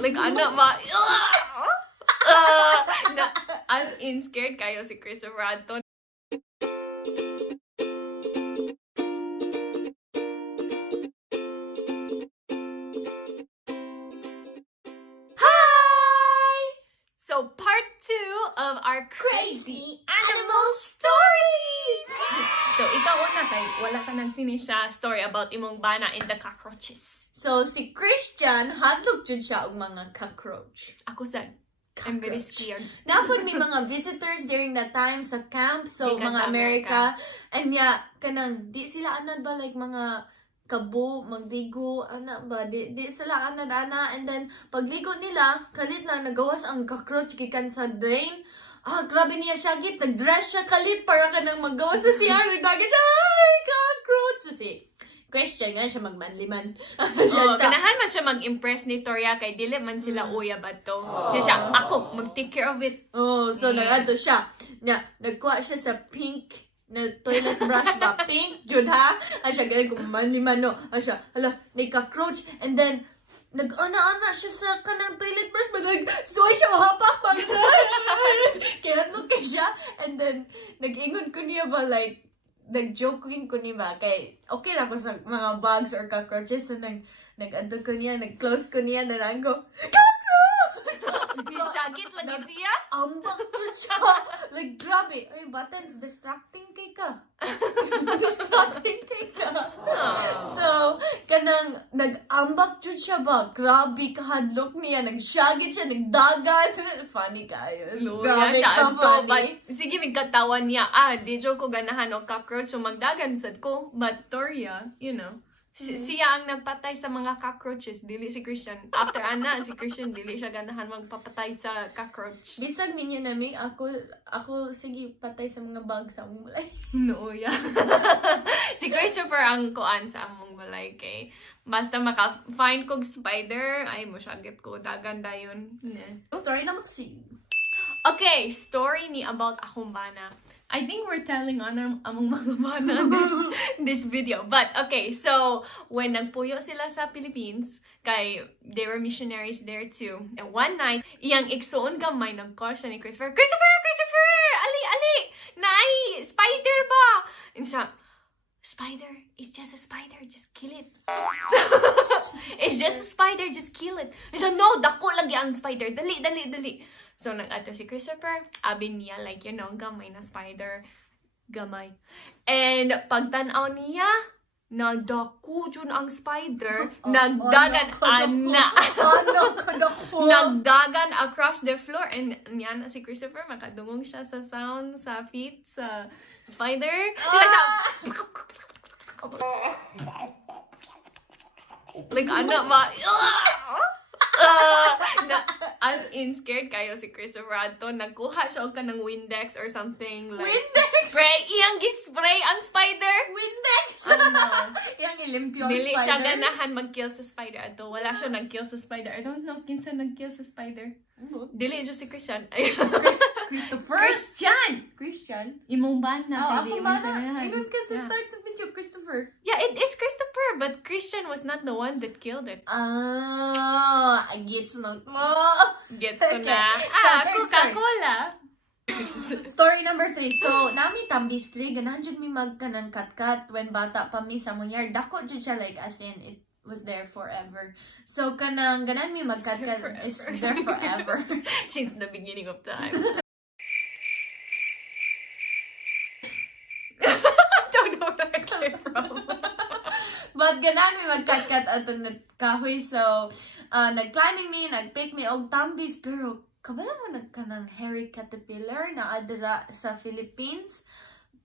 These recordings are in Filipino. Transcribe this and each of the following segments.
Like, ano ba? As in, scared kayo si Christopher Anton. Hi! So, part 2 of our crazy animal stories! So, ikaw una kay wala ka nang finish sa story about imong bana and the cockroaches. So, si Christian, hadlok jud siya og mga cockroach. Ako sad. I'm very scared. Napod may mga visitors during that time sa camp. So, Gikan mga sa America. And yeah, kanang, di sila anad ba, like mga kabo, magdigo, ana ba, di sila anad ana. And then, pagligo nila, kalit lang, nagawas ang cockroach gikan sa drain. Grabe niya siya, git, nag-dress siya kalit para ka nang magawas sa siya. Nagdagat siya, ay, cockroach! So, si Christian, nga siya magmanliman. Ganahan man siya mag-impress ni Toria kay dili man sila uyab adto. Kaya siya, ako, mag-take care of it. So nag-ato siya. Nagkuha siya sa pink na toilet brush ba? Pink, jud ha? Siya, ganun kung manliman, no? Siya, hala, nagka-crouch, and then, nag-ana-ana siya sa kanang toilet brush, suway siya mahapak, kaya kay siya, and then, nag-ingon ko niya ba, like, nag-joking ko niya ba, kay, okay na ko sa mga bugs or cockroaches, so nag-ano ko niya, nag-close ko niya, nalang ko, Shagit lagi siya? ambak ko siya. Like, grabe. Ay, bata, distracting kay ka. Distracting kay ka. So, kanang, nag-ambak jud siya ba? Grabe, kahadlok niya. Nag-shagit siya, nagdagat. Funny kayo. Luya siya adto. But, sige, may katawan niya. Di joke ko ganahan o cockroach, so magdagan sad ko. But Toria, you know, siya ang nagpatay sa mga cockroaches, dili si Christian. After ana, si Christian dili siya ganahan magpapatay sa cockroach. Bisag minyo na mi, ako sige patay sa mga bugs sa among balay. No, yeah. Si Christopher ang kuan sa among balay kay basta maka-find kog spider, ay mo syagit ko dagan dayon. Story number 2. Okay, story ni about akong bana. I think we're telling on among mga bana this video. But, okay, so, when nagpuyo sila sa Philippines, kay, they were missionaries there too. And one night, iyang igsoon gamay, nag-call siya ni Christopher, Christopher! Ali! Naay! Spider ba? And siya, spider? It's just a spider, just kill it. It's just a spider, just kill it. And siya, no, dako lagi ang spider. Dali. So, nag-ato si Christopher, abin niya, like, you know, gamay na spider. Gamay. And, pagtanaw niya, nadako dyan ang spider, nagdagan, nagdagan across the floor. And, yan, si Christopher, makadungong siya sa sound, sa feet, sa spider. Sila siya, like, ano ba? As in, scared kayo si Christopher Anton, nagkuha siya og kanang Windex or something like Windex? spray, iyang gi-spray ang spider. Windex! Iyang ilimpyo ang Dili spider. siya ganahan mag-kill sa spider ato. Wala siya nag-kill sa spider. I don't know kinsa nag-kill sa spider. Dili siya si Christian. Christopher? Christian? Imong bana. Ako ba na? Ingon ka sa start sa video, Christopher. Yeah, it is Christopher, but Christian was not the one that killed it. I gets mo. Gets ko na. Coca-Cola. Story number 3. So, nami tambis 3, ganahan jud mi magkanang kat-kat when bata pa mi sa munyar. Dako jud siya, like, as in, it was there forever. So, ganahan mi magkat-kat. It's there forever. Since the beginning of time. Don't know where I came from. But ganahan mi magkat-kat ato na kahoy. So, nag-climbing mi, nag-pick mi og tambis, pero kabala mo nagkanang hairy caterpillar na adra sa Philippines.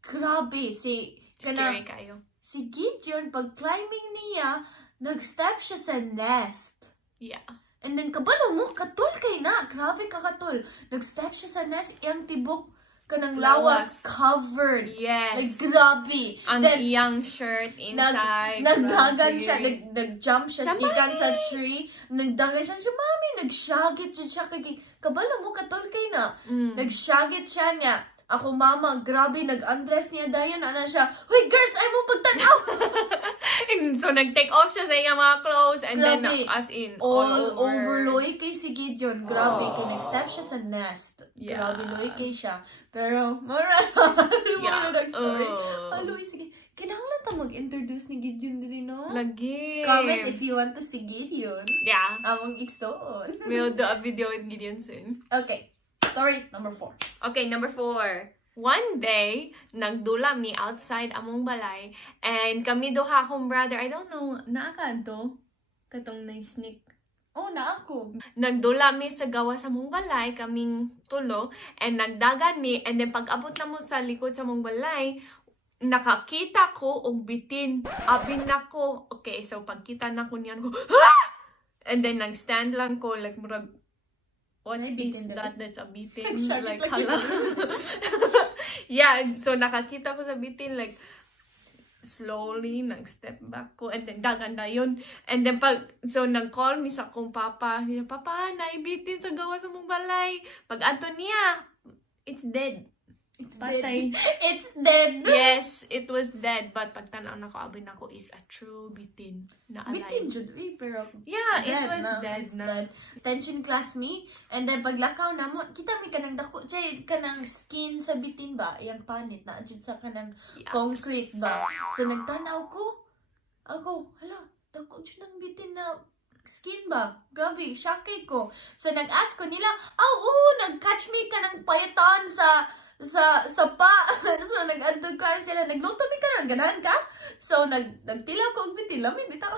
Grabe, Scary kayo. Si Gideon, pag climbing niya, nag-step siya sa nest. Yeah. And then, kabalo mo, katul kay na. Grabe ka katul. Nag-step siya sa nest, iyang tibok kanang lawas covered. Yes. Like, grabe. Ang Then, iyang shirt inside. nagdagan grabe. siya, nag-jump siya, Siya, ikan Mami! sa tree. Nagdagan siya, mami, nag-shagit siya kay kabalo mo, katul kay na. Nag-shagit siya niya. ako mama, grabe, nag-undress niya dayon. Ano siya, "Hoy girls, ay mo pagtanaw!" And so, nag-take off siya sa iyang mga clothes and then, Grabe. as in, All over. over loy kay si Gideon. Grabe, kay nag-step siya sa nest. Yeah. Grabe, loy kay siya. Pero, mara Yeah. nag-story. Oh. Haloy, sige. Kinahanglan ta mag-introduce ni Gideon dili, no? Lagi. Comment if you want to see Gideon. Yeah. Among igsoon. We'll do a video with Gideon soon. Okay. Story number 4. Okay, number 4. One day, nagdula mi outside among balay and kami duha akong brother, I don't know, naakad to? Katong na-sneak. Oh, na ako. Nagdula mi sa gawa sa mong balay, kaming tulo, and nagdagan mi, and then pag abot na mo sa likod sa mong balay, nakakita ko og bitin. Abin na ko. Okay, so pagkita na ko niyan ko, "Ah!" And then nag-stand lang ko, like, murag, what May is bitin that? That's a bitin. Nag-shark Like, like hala. Yeah, so nakakita ko sa bitin, like, slowly, nag-step back ko, and then dagan na yun. And then so nag-call mi sa akong papa. Siya, "Papa, naibitin sa gawa sa mong balay." Pag ato niya, it's dead. It's Patay. dead. It's dead. Yes, it was dead. But pag tanaw na ko, abin ako is a true bitin na alive. Bitin jud, pero Yeah, it dead was na, dead it's na. dead. Extension class me, and then paglakaw na mo, kita mi kanang dako, jay, kanang skin sa bitin ba? Yang panit na, jud sa kanang Yeah. concrete ba? So nagtanaw ko, ako, hala, dako jud ng bitin na skin ba? Grabe, shocked ko. So nag-ask ko nila, nag-catch me kanang payetan sa pa. So nag-adto ka sila, nagluto mi karon ganahan ka? So nagtila ko og bitin, lami bitaw.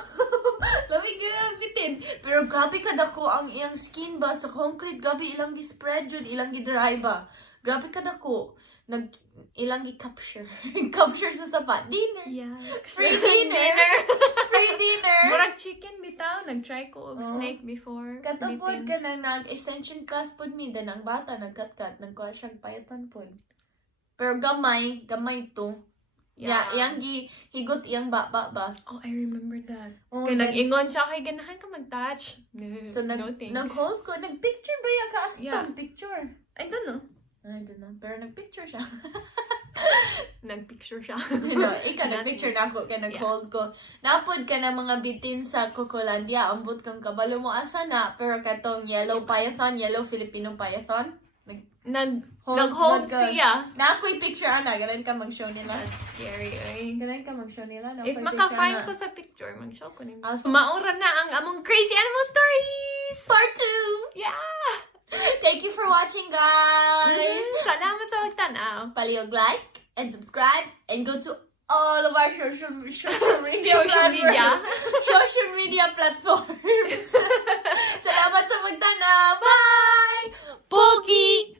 Lami gyud ang bitin. Pero grabe ka dako ang iyang skin ba sa concrete, grabe ilang gi-spread jud, ilang gi-dry ba. Grabe ka dako. Ilang gi-capture. Capture sa sapat. Dinner. Yeah. Free dinner. Free dinner. Murag chicken bitaw. Nag-try ko og snake before. Katapod bitin. ka nang nag-extension class pod mi, dan ang bata nagkat-kat, nagkuha siyang payatan pod. Pero gamay to. Yeah, yang higot iyang ba. Oh, I remember that. Oh, Kaya then- nag-ingon siya, kay ganahan ka mag-touch. So no thanks. nag-hold ko, nag-picture ba yung kaas Yeah. picture? I don't know. I don't know, pero nag-picture siya. Nag-picture siya. Ikaw, nag-picture na ako, kaya nag-hold ko. Napod ka na mga bitin sa Cocolandia, ambot kang kabalo mo asa na, pero katong yellow python, yellow Filipino python, Nag-hold ka. siya. Na ako'y picture, ana, ganun ka mag-show nila. That's scary, eh. Ganun ka mag-show nila. Na If ako'y maka-find picture, ko ana. sa picture, mag-show ko nimo. Awesome. Maura na ang among crazy animal stories! Part 2! Yeah! Thank you for watching, guys! Salamat sa pagtanaw. Paliog like and subscribe and go to all of our social media Social media. social media platforms.